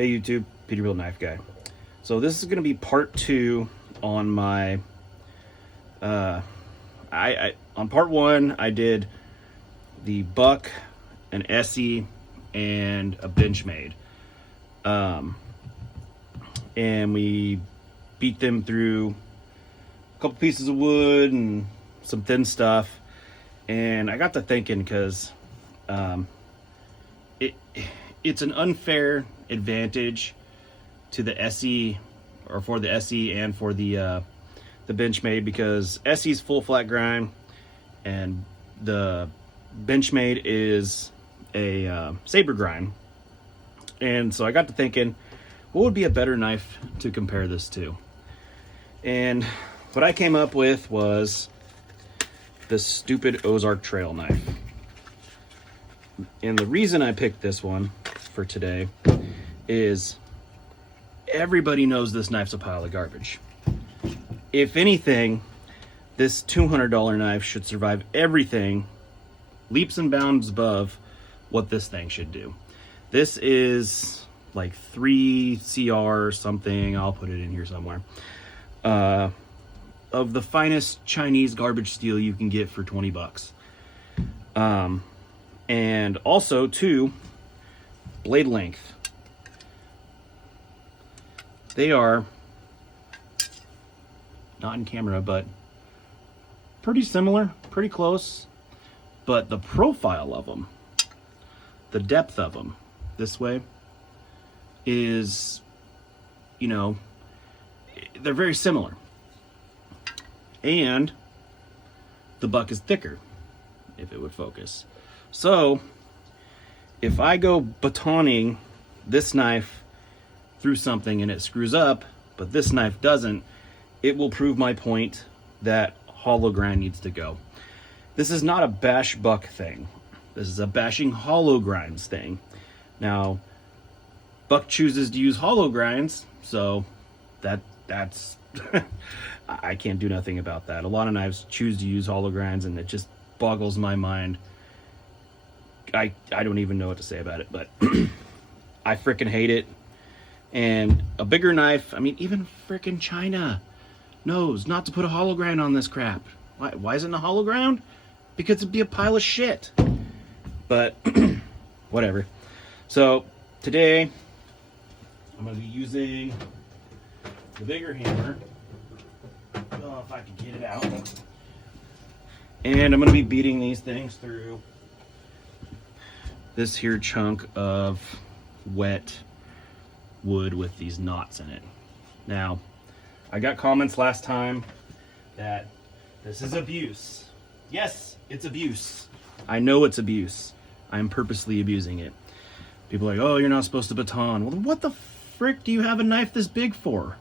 Hey YouTube, Peterbilt Knife Guy. So this is going to be part 2 on my, on part 1 I did the buck, an SE, and a Benchmade. And we beat them through a couple pieces of wood and some thin stuff. And I got to thinking, because it's an unfair advantage to the SE, or for the SE and for the Benchmade, because SE's full flat grind and the Benchmade is a saber grind. And so I got to thinking, what would be a better knife to compare this to? And what I came up with was this stupid Ozark trail knife. And the reason I picked this one for today is everybody knows this knife's a pile of garbage. If anything, this $200 knife should survive everything leaps and bounds above what this thing should do. This is like 3 CR or something, I'll put it in here somewhere, of the finest Chinese garbage steel you can get for 20 bucks. And also, too, blade length. They are, not in camera, but pretty similar, pretty close. But the profile of them, the depth of them, this way, is, you know, they're very similar. And the buck is thicker, if it would focus. So if I go batoning this knife through something and it screws up, but this knife doesn't, it will prove my point that hollow grind needs to go. This is not a bash buck thing. This is a bashing hollow grinds thing. Now, buck chooses to use hollow grinds, so that's I can't do nothing about that. A lot of knives choose to use hollow grinds, and it just boggles my mind. I don't even know what to say about it, but I freaking hate it. And a bigger knife, I mean, even freaking China knows not to put a hollow grind on this crap. Why isn't it a hollow grind? Because it'd be a pile of shit. But whatever. So today I'm going to be using the bigger hammer. Oh, if I can get it out. And I'm going to be beating these things through this here chunk of wet wood with these knots in it. Now, I got comments last time that this is abuse. Yes, it's abuse. I know it's abuse. I'm purposely abusing it. People are like, oh, you're not supposed to baton. Well, what the frick do you have a knife this big for?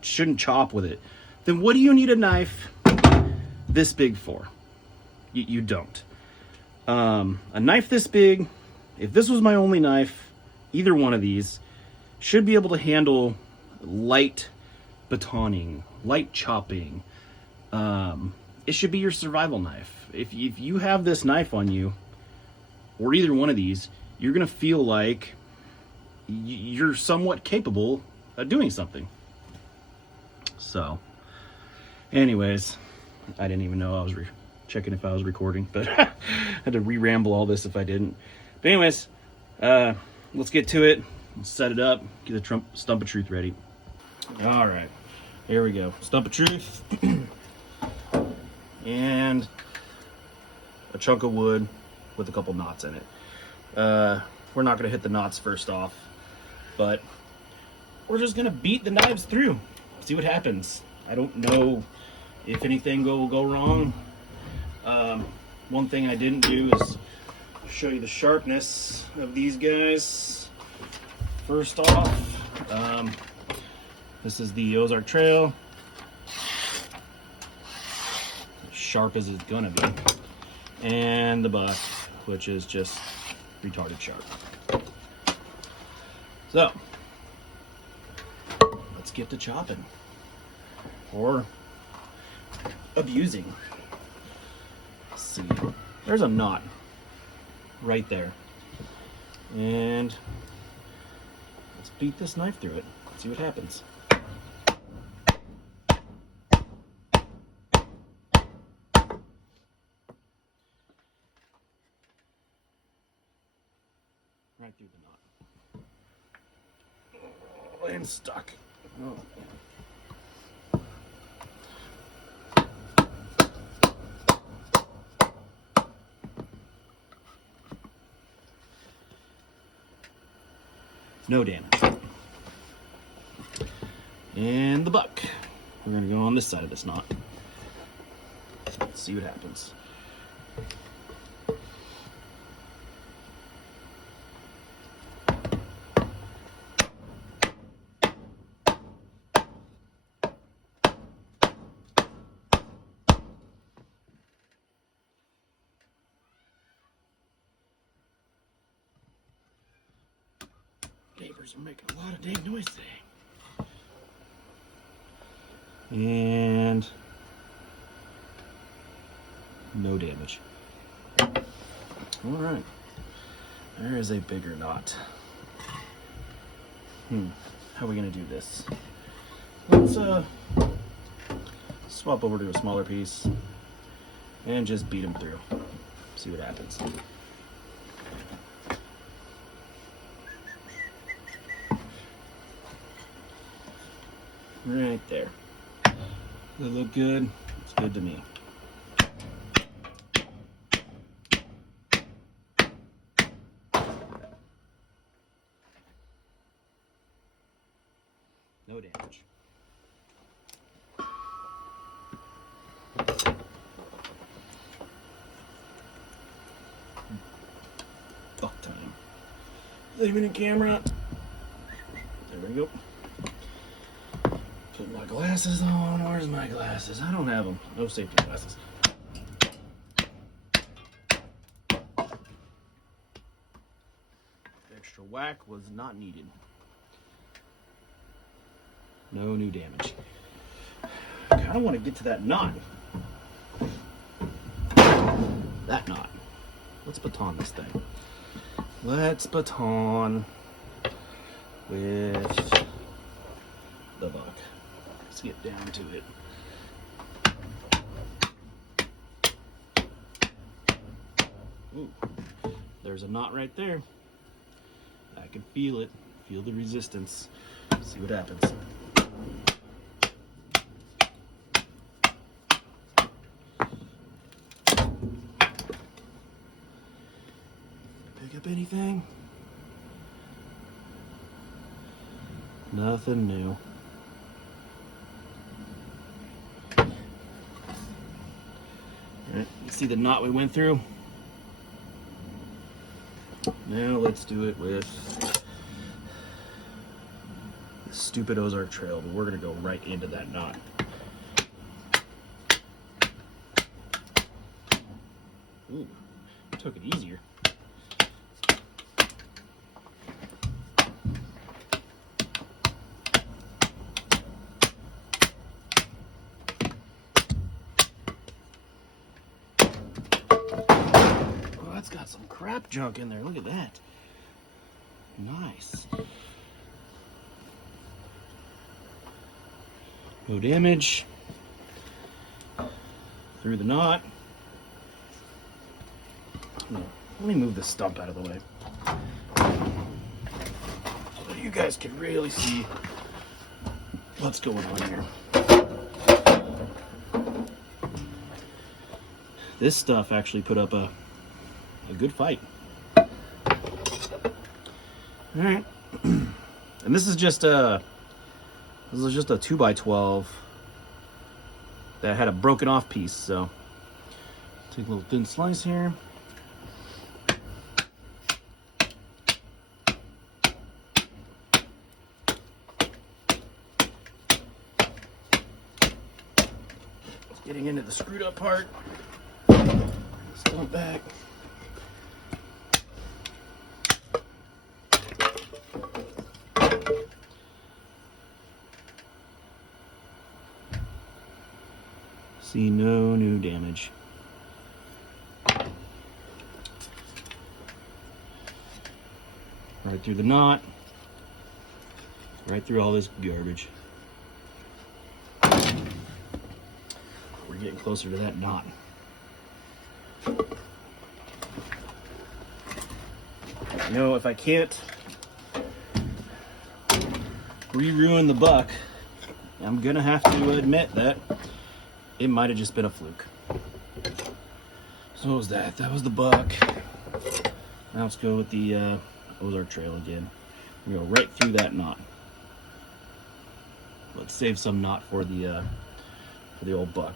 Shouldn't chop with it. Then what do you need a knife this big for? You don't. A knife this big, if this was my only knife, either one of these should be able to handle light batoning, light chopping. It should be your survival knife. If you have this knife on you, or either one of these, you're gonna feel like you're somewhat capable of doing something. So, anyways, I didn't even know I was checking if I was recording, but I had to re-ramble all this if I didn't. But anyways, let's get to it. Let's set it up, get the stump of truth ready. All right, here we go. Stump of truth. And a chunk of wood with a couple knots in it. We're not gonna hit the knots first off, but we're just gonna beat the knives through, see what happens. I don't know if anything will go wrong. One thing I didn't do is show you the sharpness of these guys. First off, this is the Ozark Trail. Sharp as it's gonna be. And the buck, which is just retarded sharp. So, let's get to chopping. Or abusing. Let's see. There's a knot right there. And Let's beat this knife through it. See what happens. Right through the knot. Oh, and stuck. Oh. No damage. And the buck. We're gonna go on this side of this knot. Let's see what happens. Neighbors are making a lot of dang noise today. And no damage. All right, there is a bigger knot. How are we gonna do this? Let's swap over to a smaller piece and just beat them through. See what happens. Right there. Does it look good? It's good to me. No damage. Buck time. Leaving the camera. There we go. Put my glasses on. Where's my glasses? I don't have them. No safety glasses. Extra whack was not needed. No new damage. I kind of want to get to that knot. That knot. Let's baton this thing. Let's baton with the buck. Let's get down to it. Ooh, there's a knot right there. I can feel it. Feel the resistance. See what happens. Pick up anything? Nothing new. Alright, you see the knot we went through? Now let's do it with the stupid Ozark trail, but we're gonna go right into that knot. Ooh, took it easier. That's got some crap junk in there. Look at that. Nice. No damage. Through the knot. Let me move this stump out of the way so you guys can really see what's going on here. This stuff actually put up a good fight. All right, and this is just a 2x12 that had a broken off piece. So take a little thin slice here. Getting into the screwed up part. Stump back. See no new damage. Right through the knot. Right through all this garbage. We're getting closer to that knot. You know, if I can't re-ruin the buck, I'm gonna have to admit that it might have just been a fluke. So what was that? That was the buck. Now let's go with the Ozark trail again. We go right through that knot. Let's save some knot for the old buck.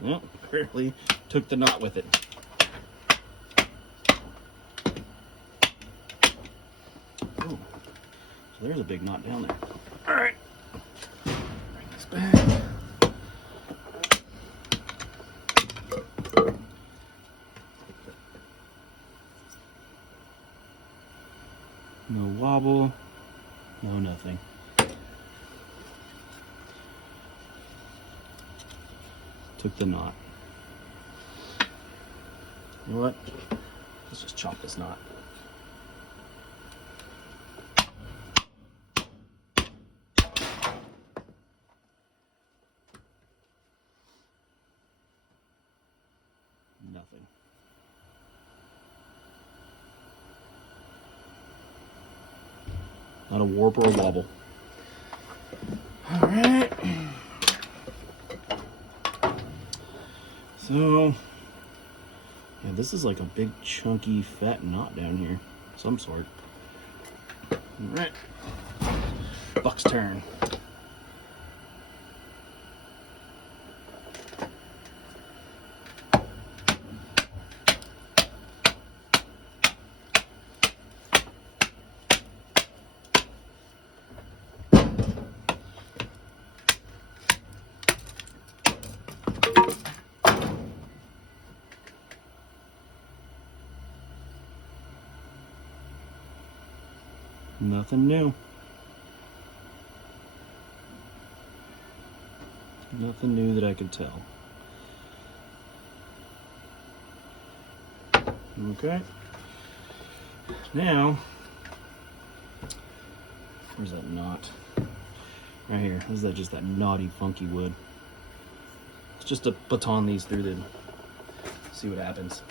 Well, apparently took the knot with it. Ooh, so there's a big knot down there. All right, bring this back. No wobble, no nothing. Took the knot. You know what? Let's just chop this knot. Nothing. Not a warp or a wobble. All right. So, yeah, this is like a big, chunky, fat knot down here. Some sort. All right. Buck's turn. Nothing new. Nothing new that I could tell. Okay. Now, where's that knot? Right here. Is that just that knotty, funky wood? It's just to baton these through the. See what happens.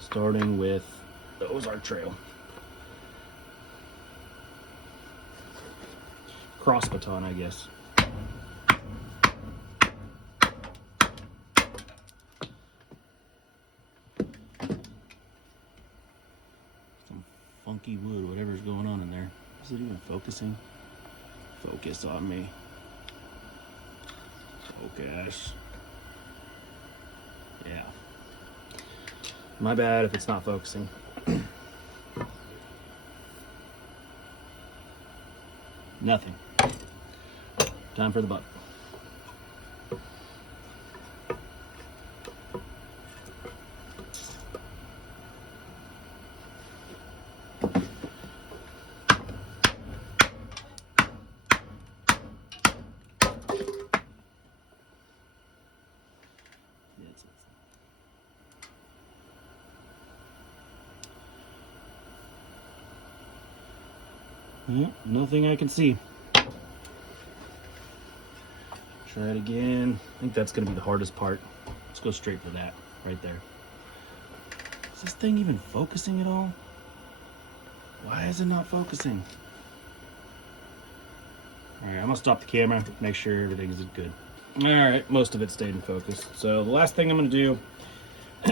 Starting with the Ozark Trail. Cross baton, I guess. Some funky wood, whatever's going on in there. Is it even focusing? Focus on me. Focus. Yeah. My bad if it's not focusing. Nothing. Time for the buck. Yeah, nothing I can see. Try it again. I think that's going to be the hardest part. Let's go straight for that, right there. Is this thing even focusing at all? Why is it not focusing? All right, I'm going to stop the camera, make sure everything's good. All right, most of it stayed in focus. So the last thing I'm going to do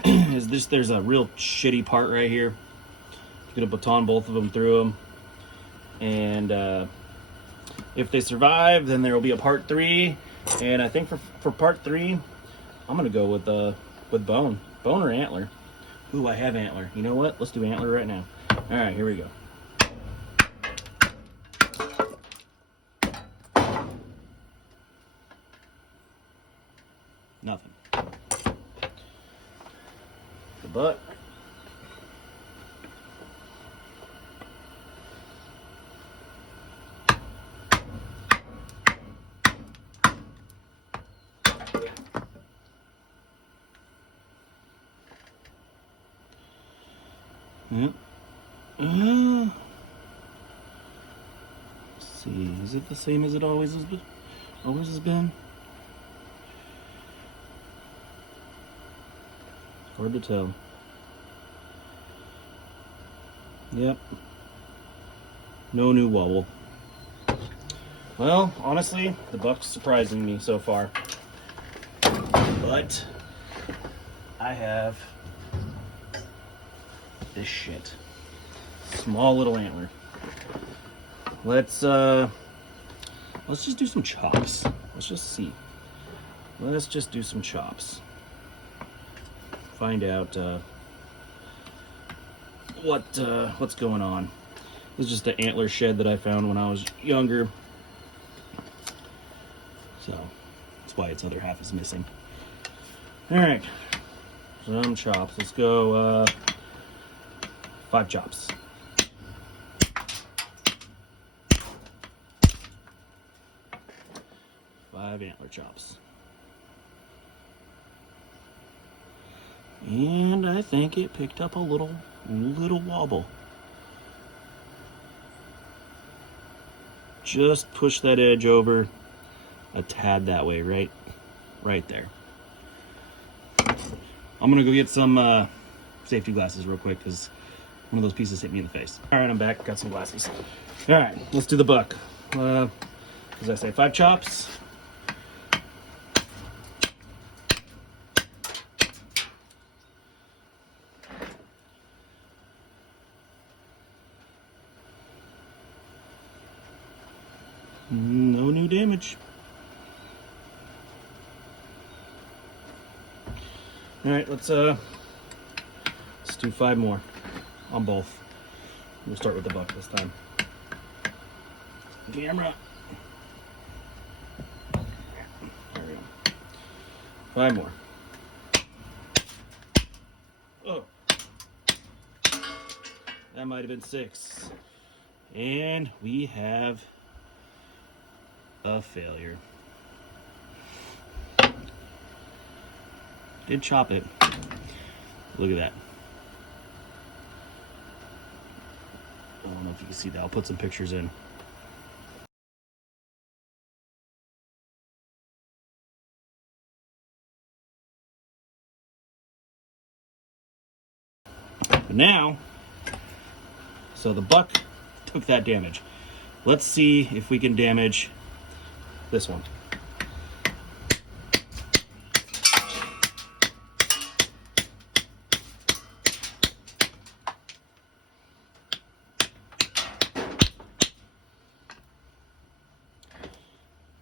is this. There's a real shitty part right here. I'm going to baton both of them through them. And if they survive, then there will be a part 3. And I think for part 3, I'm gonna go with bone or antler. Ooh, I have antler. You know what? Let's do antler right now. All right, here we go. Nothing. The butt. Yep. Let's see, is it the same as it always has been? Hard to tell. Yep. No new wobble. Well, honestly, the buck's surprising me so far. But I have this shit. Small little antler. Let's just do some chops. Let's just see. Let's just do some chops. Find out what's going on. This is just the antler shed that I found when I was younger. So that's why its other half is missing. Alright. Some chops. Let's go 5 chops. 5 antler chops. And I think it picked up a little wobble. Just push that edge over a tad that way, right there. I'm gonna go get some safety glasses real quick because one of those pieces hit me in the face. All right, I'm back, got some glasses. All right, let's do the buck. As I say, 5 chops. No new damage. All right, let's do 5 more on both. We'll start with the buck this time. Camera. There we go. 5 more. Oh, that might have been 6. And we have a failure. Did chop it. Look at that. I don't know if you can see that. I'll put some pictures in. But now, so the buck took that damage. Let's see if we can damage this one.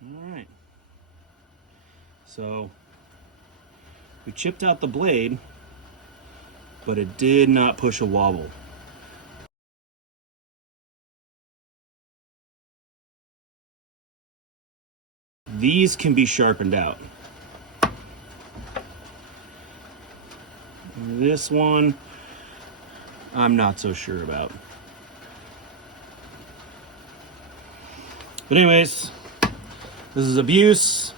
All right. So we chipped out the blade, but it did not push a wobble. These can be sharpened out. This one, I'm not so sure about. But anyways, this is abuse.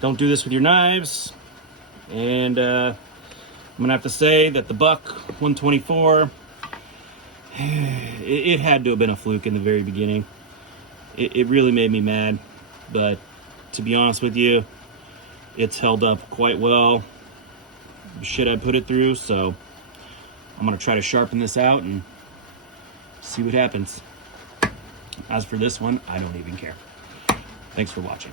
Don't do this with your knives. And I'm gonna have to say that the buck 124, it had to have been a fluke in the very beginning. It really made me mad. But to be honest with you, it's held up quite well. The shit I put it through, so I'm gonna try to sharpen this out and see what happens. As for this one, I don't even care. Thanks for watching.